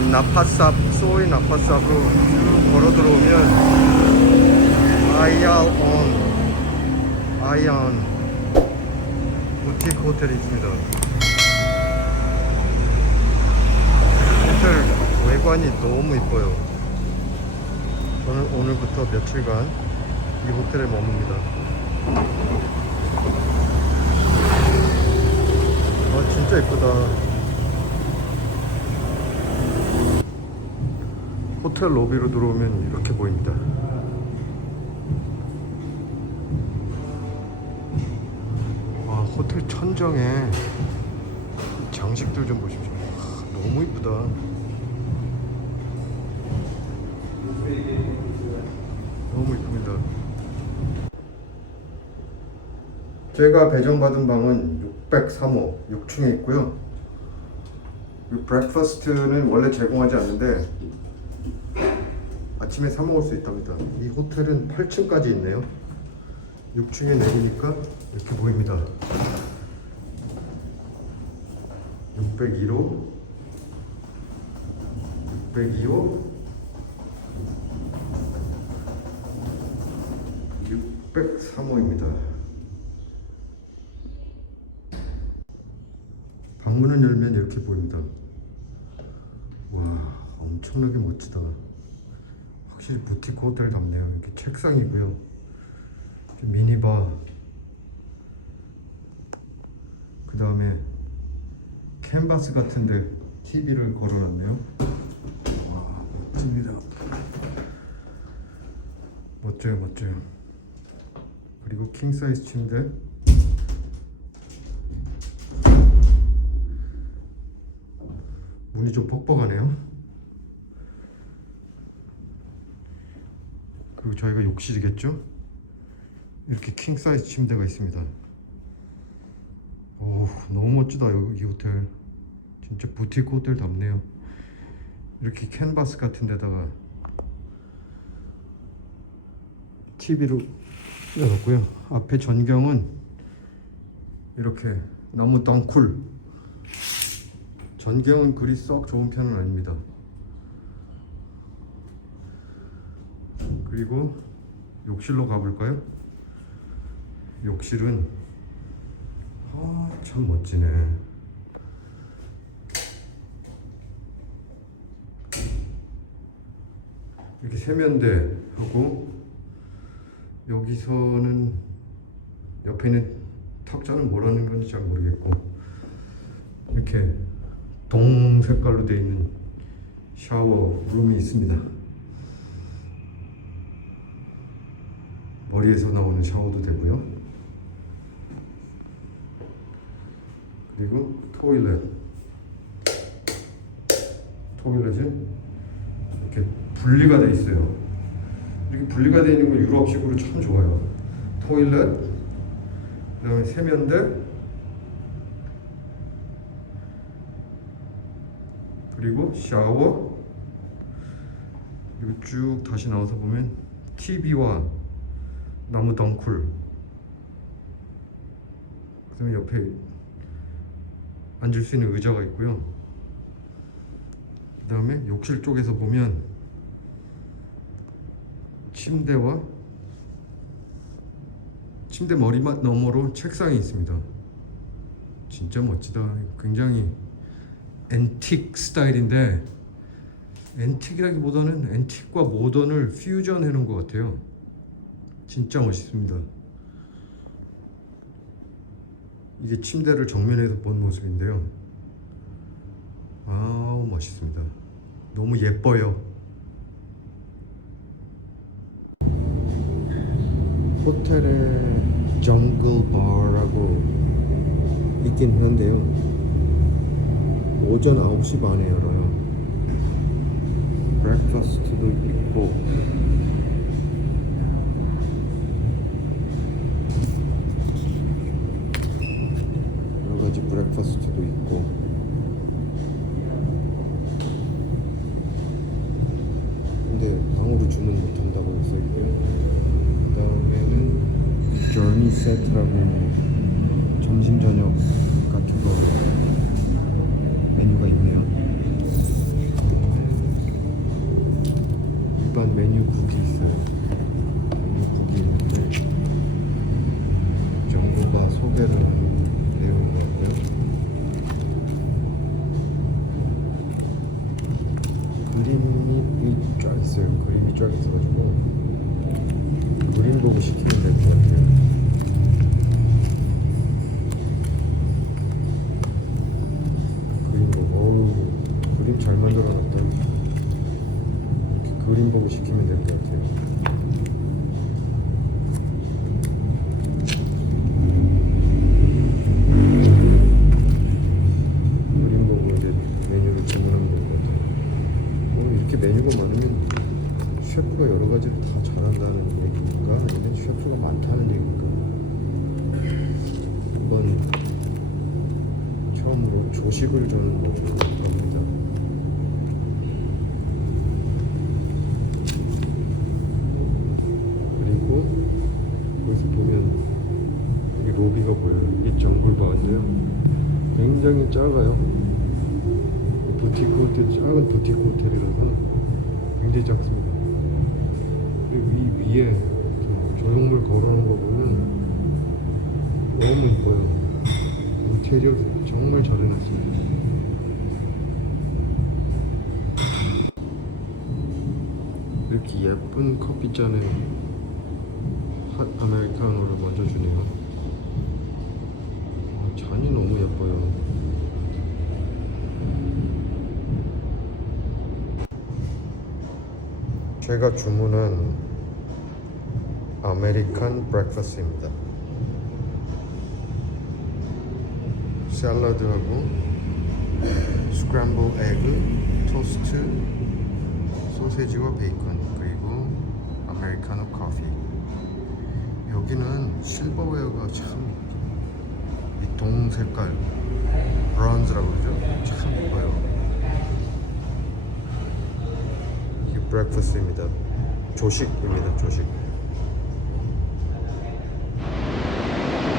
나파삽, 소이 나파삽으로 쭉 걸어 들어오면 아이아온, 아이아온 부티크 호텔이 있습니다. 호텔 외관이 너무 이뻐요. 저는 오늘부터 며칠간 이 호텔에 머뭅니다. 아 진짜 이쁘다. 호텔 로비로 들어오면 이렇게 보입니다. 와 호텔 천정에 장식들 좀 보십시오. 아, 너무 이쁘다. 너무 이쁩니다. 제가 배정받은 방은 603호 6층에 있고요. 이 브렉퍼스트는 원래 제공하지 않는데 아침에 사 먹을 수 있답니다. 이 호텔은 8층까지 있네요. 6층에 내리니까 이렇게 보입니다. 601호, 602호, 603호입니다. 방문을 열면 이렇게 보입니다. 와, 엄청나게 멋지다. 확실히 부티크 호텔답네요. 이렇게 책상이고요. 미니바. 그 다음에 캔버스 같은데 TV를 걸어놨네요. 와, 멋집니다. 멋져요, 멋져요. 그리고 킹 사이즈 침대. 문이 좀 뻑뻑하네요. 그리고 저희가 욕실이겠죠? 이렇게 킹 사이즈 침대가 있습니다. 오, 너무 멋지다 여기 이 호텔. 진짜 부티크 호텔답네요. 이렇게 캔버스 같은 데다가 TV로 열었고요. 앞에 전경은 이렇게 너무 덩쿨. 전경은 그리 썩 좋은 편은 아닙니다. 그리고 욕실로 가볼까요? 욕실은 아, 참 멋지네. 이렇게 세면대 하고 여기서는 옆에 있는 탁자는 뭐라는 건지 잘 모르겠고 이렇게 동 색깔로 되어 있는 샤워 룸이 있습니다. 머리에서 나오는 샤워도 되고요. 그리고 토일렛. 토일렛은 이렇게 분리가 돼 있어요. 이렇게 분리가 되어 있는 거 유럽식으로 참 좋아요. 토일렛, 그다음에 세면대, 그리고 샤워, 그리고 쭉 다시 나와서 보면 TV와 나무 덩쿨, 그다음에 옆에 앉을 수 있는 의자가 있고요. 그다음에 욕실 쪽에서 보면 침대와 침대 머리맡 너머로 책상이 있습니다. 진짜 멋지다. 굉장히 앤틱 스타일인데 앤틱이라기보다는 앤틱과 모던을 퓨전 해 놓은 것 같아요. 진짜 멋있습니다. 이게 침대를 정면에서 본 모습인데요. 아우 멋있습니다. 너무 예뻐요. 호텔에 정글 바라고 있긴 한데요. 오전 9시 반에 열어요. 브렉퍼스트도 있고 여러 가지 브렉퍼스트도 있고 근데 방으로 주문 못 한다고 써 있고요. 그 다음에는 journey set라고 점심 저녁 같은 거 메뉴가 있네요. 있어요. 그림이 쫙 있어가지고 그림 보고 시키면 될 것 같아요. 그림 보고 어우 그림 잘 만들어놨다. 이렇게 그림 보고 시키면 될 것 같아요. 그림 보고 이제 메뉴를 주문하면 될 것 같아요. 어, 이렇게 메뉴가 많으면 셰프가 여러 가지를 다 잘한다는 얘기인가 아니면 셰프가 많다는 얘기인가 이번 처음으로 조식을 저는 먹어볼 겁니다 그리고 거기서 보면 여기 로비가 보여요 이 정글바인데요 굉장히 작아요 부티크 호텔 작은 부티크 호텔이라서 굉장히 작습니다. 그리고 이 위에 이렇게 조형물 걸어놓은 거 보면 너무 이뻐요. 인테리어 정말 잘 해놨습니다. 이렇게 예쁜 커피잔에 핫 아메리카노를 먼저 주네요. 아, 잔이 너무 예뻐요. 제가 주문한 아메리칸 브렉퍼스트입니다. 샐러드하고 스크램블 에그, 토스트, 소세지와 베이컨 그리고 아메리카노 커피. 여기는 실버웨어가 참 이 동 색깔 브론즈라고 그러죠. 참 예뻐요. 이게 브렉퍼스트입니다. 조식입니다. 조식.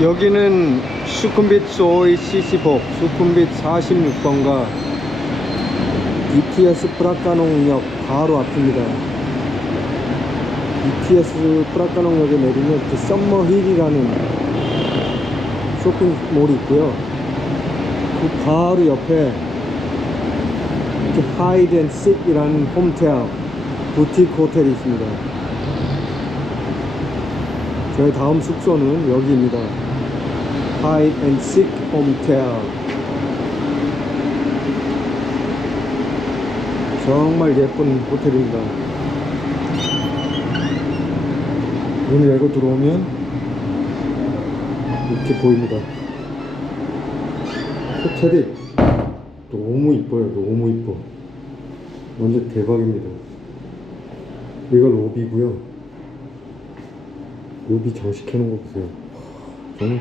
여기는 수쿰빗 소이 CC4 수쿰빗 46번가 BTS 프라카농역 바로 앞입니다. BTS 프라카농역에 내리면 그 썸머 힐이라는 쇼핑몰이 있고요. 그 바로 옆에 앤 식이라는 홈텔 부티크 호텔이 있습니다. 저희 다음 숙소는 여기입니다. Hide and Seek. 정말 예쁜 호텔입니다. 문을 열고 들어오면 이렇게 보입니다. 호텔이 너무 이뻐요. 너무 이뻐. 완전 대박입니다. 여기가 로비고요. 로비 장식해 놓은 거 보세요. 정말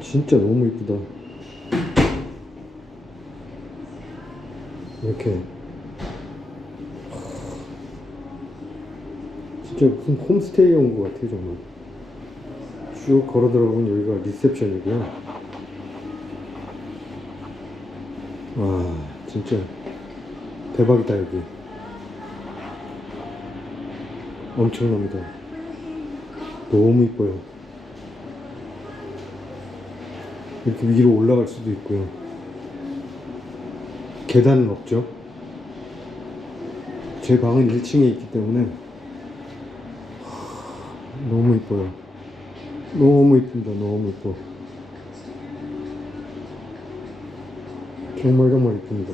진짜 너무 이쁘다. 이렇게 진짜 무슨 홈스테이에 온 것 같아요 정말. 쭉 걸어 들어가면 여기가 리셉션이고요. 와 진짜 대박이다 여기. 엄청납니다. 너무 이뻐요. 이렇게 위로 올라갈 수도 있고요. 계단은 없죠. 제 방은 1층에 있기 때문에 하, 너무 이뻐요. 너무 이쁩니다. 너무 이뻐. 정말 정말 이쁩니다.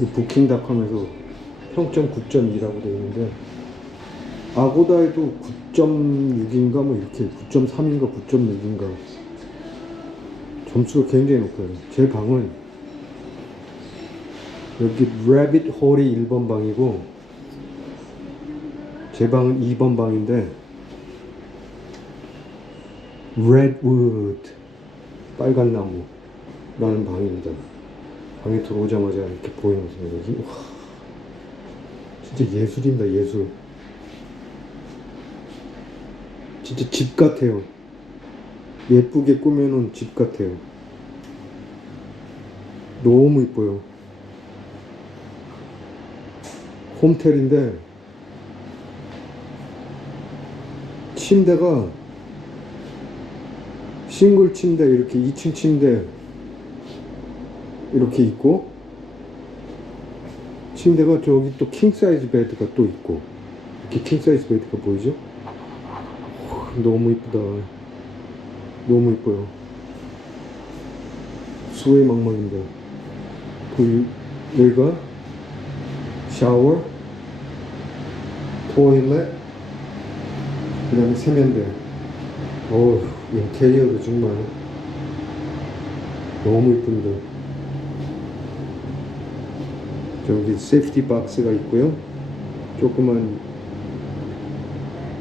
이 부킹닷컴에서 평점 9.2라고 되어 있는데 아고다에도 9.6인가 뭐 이렇게 9.3인가 9.6인가 점수가 굉장히 높아요. 제 방은 여기 레빗 홀이 1번 방이고 제 방은 2번 방인데 레드우드 빨간 나무라는 방입니다. 방에 들어오자마자 이렇게 보이는 거예요. 여기 와 진짜 예술입니다 예술. 진짜 집 같아요. 예쁘게 꾸며놓은 집 같아요. 너무 이뻐요. 홈텔인데 침대가 싱글 침대 이렇게 2층 침대 이렇게 있고 침대가 저기 또 킹 사이즈 베드가 또 있고 이렇게 킹 사이즈 베드가 보이죠? 오, 너무 이쁘다. 너무 이뻐요. 수의 망망인데 그 여기가 샤워, 토일렛, 그 다음에 세면대. 어우, 인테리어도 정말 너무 이쁜데. 저기 세이프티 박스가 있고요. 조그만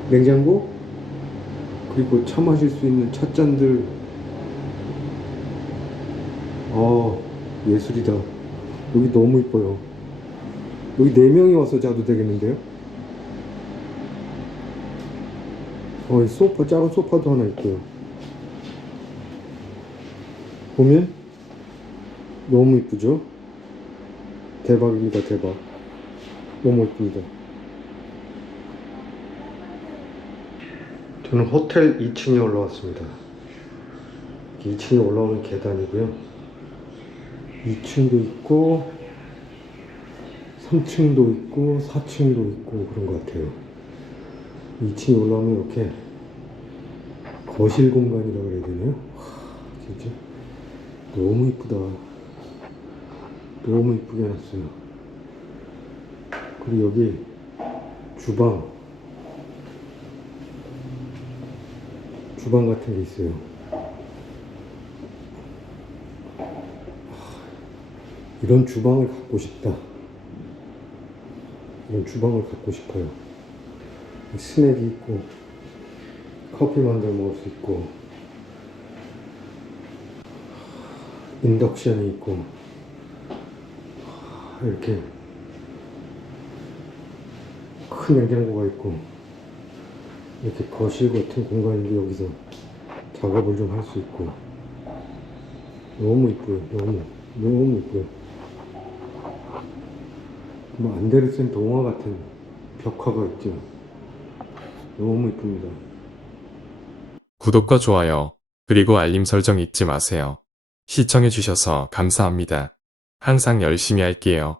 냉장고 그리고 차 마실 수 있는 찻잔들. 어 예술이다. 여기 너무 이뻐요. 여기 네 명이 와서 자도 되겠는데요? 어, 이 소파, 작은 소파도 하나 있고요. 보면 너무 이쁘죠? 대박입니다, 대박. 너무 이쁩니다. 저는 호텔 2층에 올라왔습니다. 2층에 올라오는 계단이고요. 2층도 있고, 3층도 있고, 4층도 있고, 그런 것 같아요. 2층에 올라오면 이렇게 거실 공간이라고 해야 되나요? 와, 진짜 너무 이쁘다. 너무 이쁘게 해놨어요. 그리고 여기 주방, 주방 같은 게 있어요. 하, 이런 주방을 갖고 싶다. 이런 주방을 갖고 싶어요. 스낵이 있고, 커피 만들어 먹을 수 있고, 인덕션이 있고, 이렇게 큰 냉장고가 있고 이렇게 거실 같은 공간인데 여기서 작업을 좀 할 수 있고 너무 이뻐요 너무 너무 이뻐요 뭐 안데르센 동화 같은 벽화가 있죠 너무 이쁩니다 구독과 좋아요, 그리고 알림 설정 잊지 마세요. 시청해주셔서 감사합니다. 항상 열심히 할게요.